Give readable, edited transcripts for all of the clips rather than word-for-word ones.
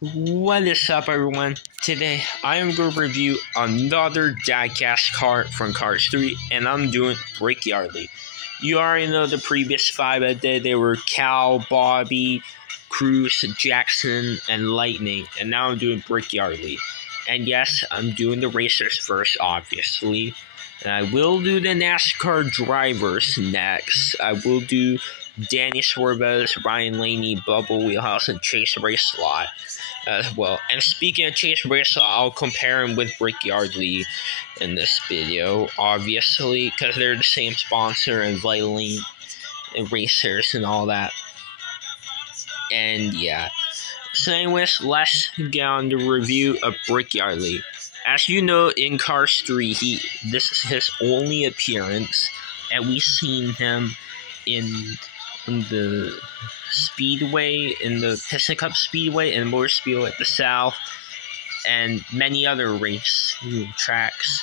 What is up, everyone? Today I am going to review another diecast card from Cars 3, and I'm doing Brick Yardley. You already know the previous 5 I did. They were Cal, Bobby, Cruz, Jackson, and Lightning, and now I'm doing Brick Yardley. And yes, I'm doing the racers first, obviously. And I will do the NASCAR drivers next. I will do Danny Swerves, Ryan Laney, Bubba Wheelhouse, and Chase Racelot as well. And speaking of Chase Racelot, I'll compare him with Brick Yardley in this video, obviously, because they're the same sponsor and Vitaline and racers and all that. And yeah. So anyways, let's get on the review of Brick Yardley. As you know, in Cars 3, this is his only appearance, and we've seen him in the Speedway, in the Piston Cup Speedway, and Motor Speedway at the South, and many other race tracks.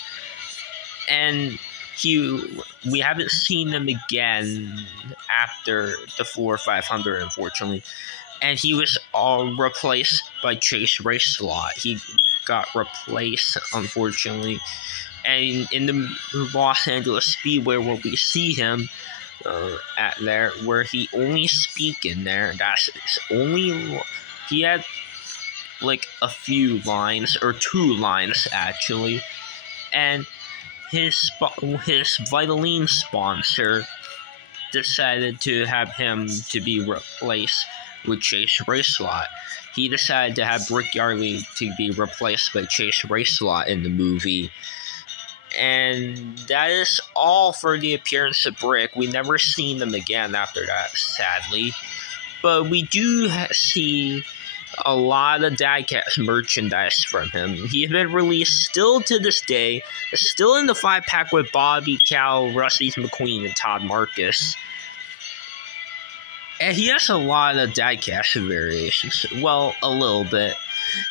And we haven't seen him again after the 4-500, unfortunately. And he was all replaced by Chase Racelot. He got replaced, unfortunately. And in the Los Angeles Speedway, where we see him at there, where he only speak in there, that's his only. He had like a few lines, or 2 lines actually, and his Vitaline sponsor decided to have him to be replaced with Chase Racelot. He decided to have Brick Yardley to be replaced by Chase Racelot in the movie. And that is all for the appearance of Brick. We never seen them again after that, sadly. But we do see a lot of diecast merchandise from him. He's been released still to this day, still in the 5-pack with Bobby, Cal, Rusty McQueen, and Todd Marcus. And he has a lot of diecast variations. Well, a little bit.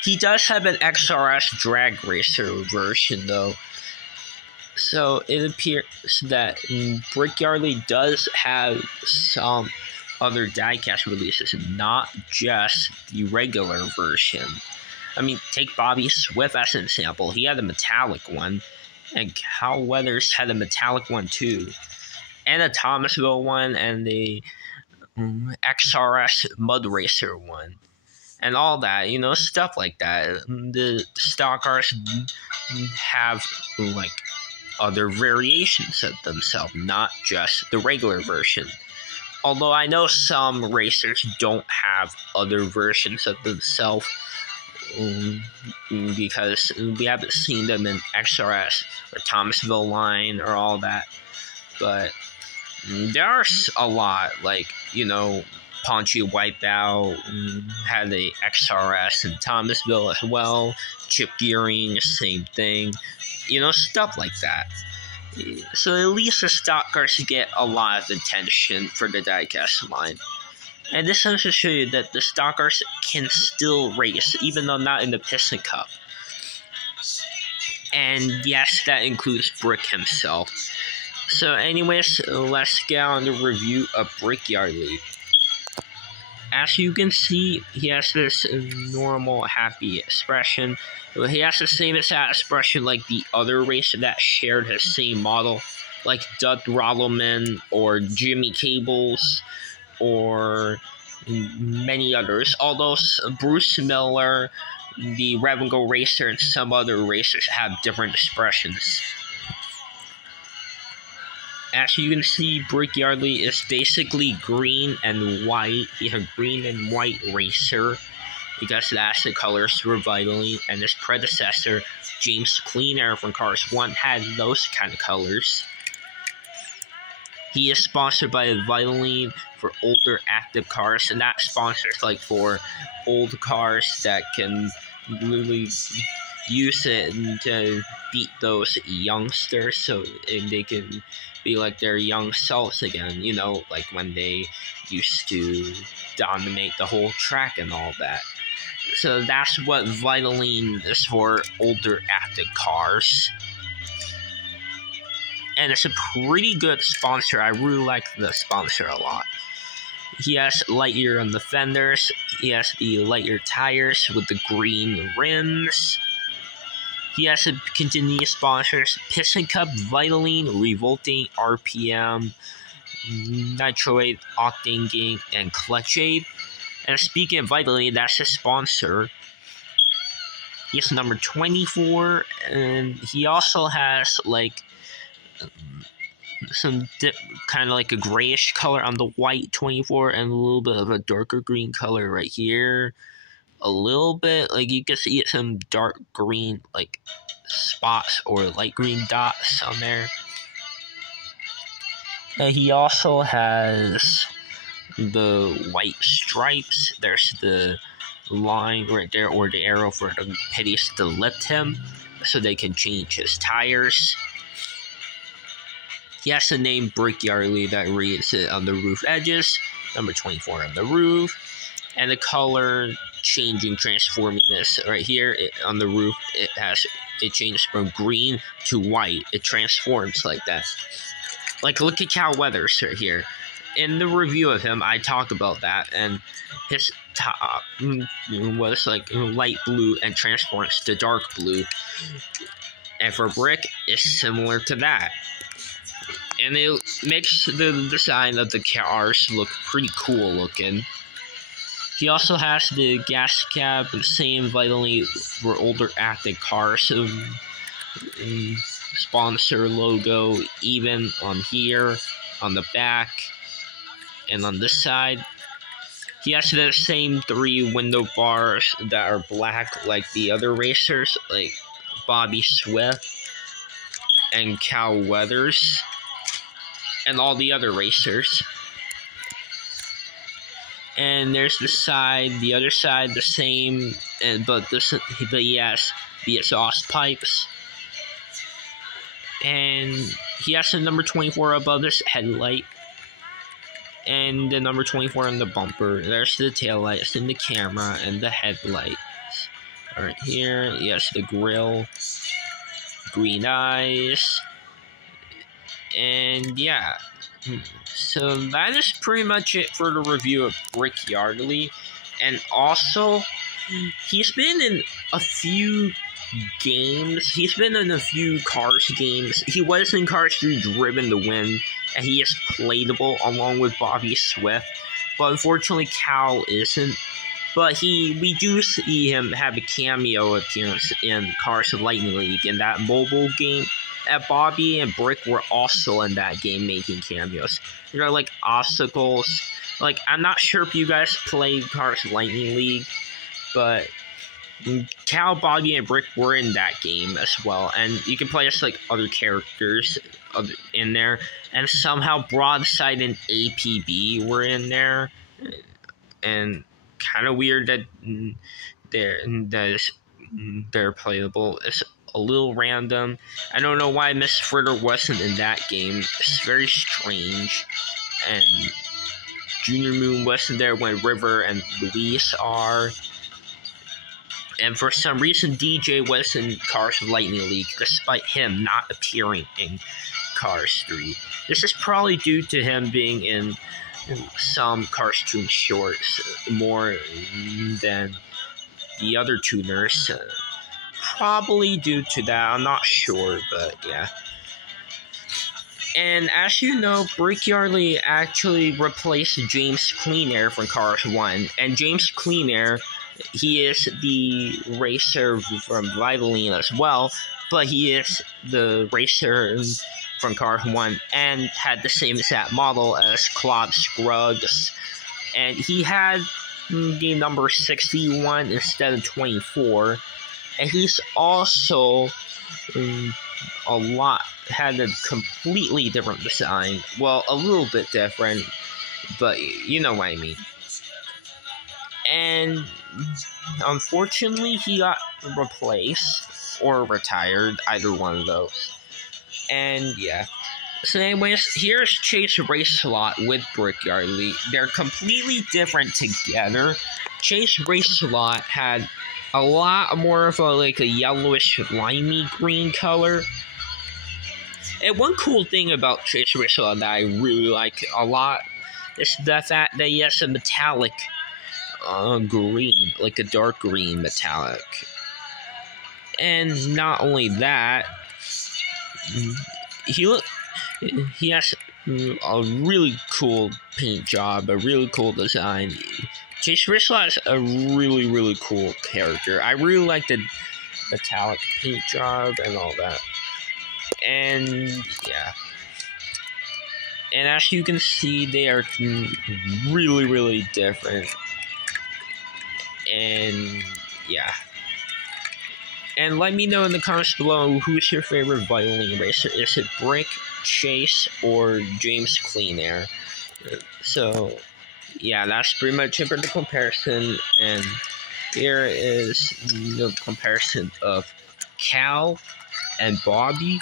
He does have an XRS drag racer version, though. So it appears that Brick Yardley does have some other diecast releases, not just the regular version. I mean, take Bobby Swift as an example. He had a metallic one, and Cal Weathers had a metallic one too, and a Thomasville one, and the XRS Mud Racer one, and all that, stuff like that. The stock cars have like other variations of themselves, not just the regular version. Although I know some racers don't have other versions of themselves because we haven't seen them in XRS or Thomasville line or all that. But there are a lot, like, Ponchi Wipeout had a XRS in Thomasville as well. Chip Gearing, same thing. Stuff like that. So at least the stock cars get a lot of attention for the diecast line. And this seems to show you that the stock cars can still race, even though not in the Piston Cup. And yes, that includes Brick himself. So anyways, let's get on the review of Brick Yardley. As you can see, he has this normal happy expression. He has the same exact expression like the other racer that shared his same model, like Doug Rottleman or Jimmy Cables or many others. Although Bruce Miller, the Rev and Go racer, and some other racers have different expressions. As you can see, Brick Yardley is basically green and white. He's a green and white racer because that's the colors for Vitaline, and his predecessor, James Clean Air from Cars 1, had those kind of colors. He is sponsored by Vitaline for older active cars, and that sponsors like for old cars that can literally use it to beat those youngsters so they can be like their young selves again, like when they used to dominate the whole track and all that. So that's what Vitaline is for, older active cars. And it's a pretty good sponsor. I really like the sponsor a lot. He has Lightyear on the fenders. He has the Lightyear tires with the green rims. He has some continuous sponsors: Piston Cup, Vitaline, Revolting, RPM, Nitroid, Octane Gang, and Clutch Aid. And speaking of Vitaline, that's his sponsor. He has number 24, and he also has like some kind of like a grayish color on the white 24 and a little bit of a darker green color right here. A little bit, like you can see some dark green like spots or light green dots on there. And he also has the white stripes. There's the line right there, or the arrow for the pitties to lift him so they can change his tires. He has the name Brick Yardley that reads it on the roof edges, number 24 on the roof, and the color changing, transforming this right here on the roof. It changes from green to white. It transforms like that. Like, look at Cal Weathers right here. In the review of him, I talk about that, and his top was like light blue and transforms to dark blue. And for Brick, it's similar to that. And it makes the design of the cars look pretty cool looking. He also has the gas cap, the same Vitaline for older active cars. Sponsor logo even on here, on the back, and on this side. He has the same 3 window bars that are black like the other racers, like Bobby Swift and Cal Weathers, and all the other racers. And there's the other side, the same, but he has the exhaust pipes. And he has the number 24 above this headlight, and the number 24 on the bumper. There's the taillights and the camera and the headlights. Right here, he has the grill, green eyes, and yeah. So that is pretty much it for the review of Brick Yardley. And also, he's been in a few games. He's been in a few Cars games. He was in Cars 3 Driven to Win, and he is playable along with Bobby Swift. But unfortunately, Cal isn't. But we do see him have a cameo appearance in Cars Lightning League in that mobile game. And Bobby and Brick were also in that game making cameos. You know, like obstacles. Like, I'm not sure if you guys played Cars Lightning League, but Cal, Bobby, and Brick were in that game as well. And you can play as like other characters in there. And somehow Broadside and APB were in there. And kind of weird that they're playable. It's a little random. I don't know why Miss Fritter wasn't in that game. It's very strange. And Junior Moon wasn't there when River and Luis are. And for some reason, DJ was in Cars Lightning League, despite him not appearing in Cars 3. This is probably due to him being in some Cars Tune shorts more than the other tuners. Probably due to that, I'm not sure, but yeah. And as you know, Brick Yardley actually replaced James Cleanair from Cars 1. And James Cleanair, he is the racer from Vitaline as well, but he is the racer from Cars 1 and had the same exact model as Claude Scruggs. And he had the number 61 instead of 24. And he's also had a completely different design. Well, a little bit different, but you know what I mean. And unfortunately, he got replaced or retired, either one of those. And yeah. So anyways, here's Chase Race Slot with Brick Yardley. They're completely different together. Chase Race Slot had a lot more of a yellowish limey green color. And one cool thing about Chase Race Slot that I really like a lot is the fact that he has a metallic green, like a dark green metallic. And not only that, he has a really cool paint job, a really cool design. Chase Briscoe is a really cool character. I really like the metallic paint job and all that. And yeah. And as you can see, they are really different. And yeah. And let me know in the comments below, who's your favorite violin racer? Is it Brick, Chase, or James Clean Air? So yeah, that's pretty much it for the comparison. And here is the comparison of Cal and Bobby.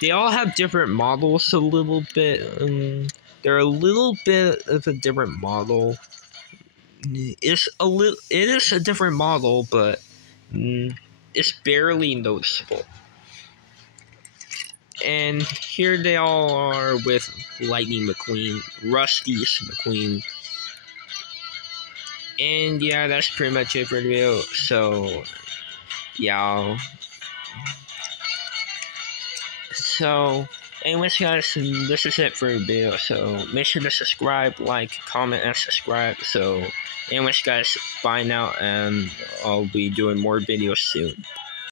They all have different models a little bit. They're a little bit of a different model. It is a different model, but it's barely noticeable. And here they all are with Lightning McQueen, Rusty's McQueen. And yeah, that's pretty much it for the video. So yeah. So anyways guys, this is it for the video. So make sure to subscribe, like, comment, and subscribe. So anyways guys, bye now, and I'll be doing more videos soon.